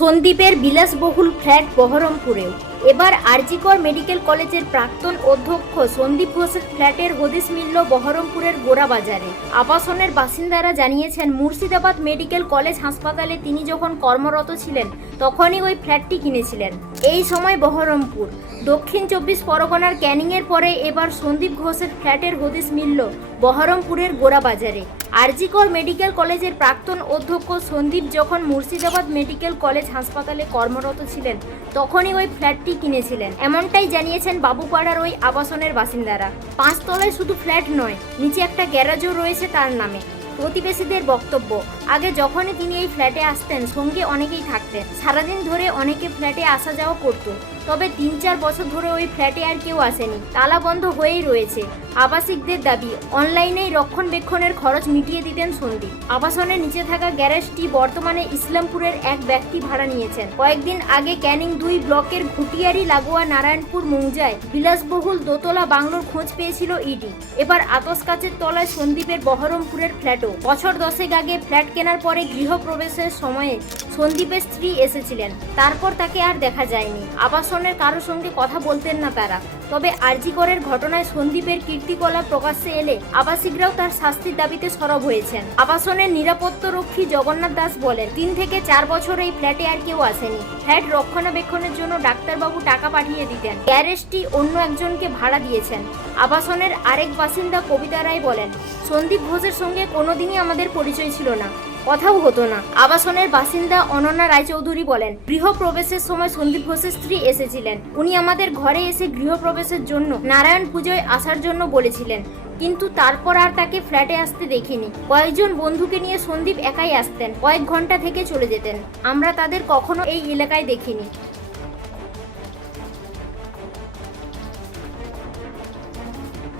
সন্দীপের বিলাসবহুল ফ্ল্যাট বহরমপুরেও। এবার আরজিকর মেডিকেল কলেজের প্রাক্তন অধ্যক্ষ সন্দীপ ঘোষের ফ্ল্যাটের হদিস মিলল বহরমপুরের গোড়াবাজারে। আবাসনের বাসিন্দারা জানিয়েছেন, মুর্শিদাবাদ মেডিকেল কলেজ হাসপাতালে তিনি যখন কর্মরত ছিলেন তখনই ওই ফ্ল্যাটটি কিনেছিলেন। এই সময় বহরমপুর, দক্ষিণ 24 পরগনার ক্যানিংয়ের পরে এবার সন্দীপ ঘোষের ফ্ল্যাটের হদিস মিলল বহরমপুরের গোড়াবাজারে। আরজিকর মেডিকেল কলেজের প্রাক্তন অধ্যক্ষ সন্দীপ যখন মুর্শিদাবাদ মেডিকেল কলেজ হাসপাতালে কর্মরত ছিলেন তখনই ওই ফ্ল্যাটটি কিনেছিলেন, এমনটাই জানিয়েছেন বাবুপাড়ার ওই আবাসনের বাসিন্দারা। 5 তলায় শুধু ফ্ল্যাট নয়, নিচে একটা গ্যারেজও রয়েছে তার নামে। প্রতিবেশীদের বক্তব্য, আগে যখনই তিনি এই ফ্ল্যাটে আসতেন সঙ্গে অনেকেই থাকতেন। সারাদিন ধরে অনেকে ফ্ল্যাটে আসা যাওয়া করত, তবে 3-4 বছর ধরে ওই ফ্ল্যাটে আর কেউ আসেনি, তালা বন্ধ হয়েই রয়েছে। আবাসিকদের দাবি, অনলাইনেই রক্ষণবেক্ষণের খরচ মিটিয়ে দিতেন সন্দীপ। আবাসনের নিচে থাকা গ্যারেজটি বর্তমানে ইসলামপুরের এক ব্যক্তি ভাড়া নিয়েছেন। কয়েকদিন আগে ক্যানিং 2 ব্লকের ঘুটিয়ারি লাগোয়া নারায়ণপুর মৌজায় বিলাসবহুল দোতলা বাংলোর খোঁজ পেয়েছিল ইডি। এবার আতসকাচের তলায় সন্দীপের বহরমপুরের ফ্ল্যাটও। বছর 10 আগে ফ্ল্যাট কেনার পরে গৃহপ্রবেশের সময়ে সন্দীপের স্ত্রী এসেছিলেন, তারপর তাকে আর দেখা যায়নি। আবাসনের কারো সঙ্গে কথা বলতেন না তারা। তবে আরজিকরের ঘটনায় সন্দীপের কীর্তিকলাপ প্রকাশ্যে এলে আবাসিকরাও তার শাস্তির দাবিতে সরব হয়েছেন। আবাসনের নিরাপত্তারক্ষী জগন্নাথ দাস বলেন, 3 থেকে 4 বছর এই ফ্ল্যাটে আর কেউ আসেনি। ফ্ল্যাট রক্ষণাবেক্ষণের জন্য ডাক্তারবাবু টাকা পাঠিয়ে দিতেন। গ্যারেজটি অন্য একজনকে ভাড়া দিয়েছেন। আবাসনের আরেক বাসিন্দা কবিতা রায় বলেন, সন্দীপ ঘোষের সঙ্গে কোনোদিনই আমাদের পরিচয় ছিল না, কথাও হতো না। আবাসনের বাসিন্দা অনন্যা রায়চৌধুরী বলেন, গৃহপ্রবেশের সময় সন্দীপ ঘোষের স্ত্রী এসেছিলেন। উনি আমাদের ঘরে এসে গৃহপ্রবেশের জন্য নারায়ণ পুজোয় আসার জন্য বলেছিলেন, কিন্তু তারপর আর তাকে ফ্ল্যাটে আসতে দেখিনি। কয়েকজন বন্ধুকে নিয়ে সন্দীপ একাই আসতেন, কয়েক ঘন্টা থেকে চলে যেতেন। আমরা তাদের কখনো এই এলাকায় দেখিনি।